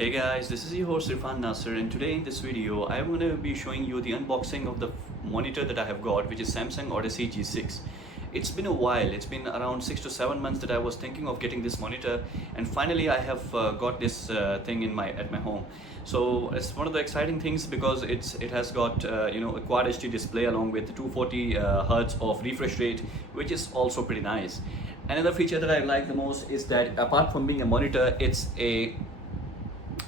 Hey guys, this is your host Irfan Nasser, and today in this video I'm going to be showing you the unboxing of the monitor that I have got, which is Samsung Odyssey G6. It's been a while, it's been around 6 to 7 months that I was thinking of getting this monitor, and finally I have got this thing at my home. So it's one of the exciting things because it has got a Quad HD display along with 240 hertz of refresh rate, which is also pretty nice. Another feature that I like the most is that apart from being a monitor, it's a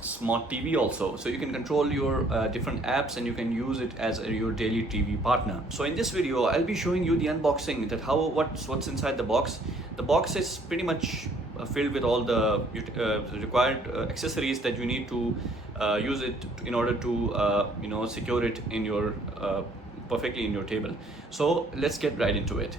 smart TV also, so you can control your different apps and you can use it as your daily TV partner. So in this video I'll be showing you the unboxing, that what's inside the box. The box is pretty much filled with all the required accessories that you need to use it in order to secure it in your perfectly in your table. So let's get right into it.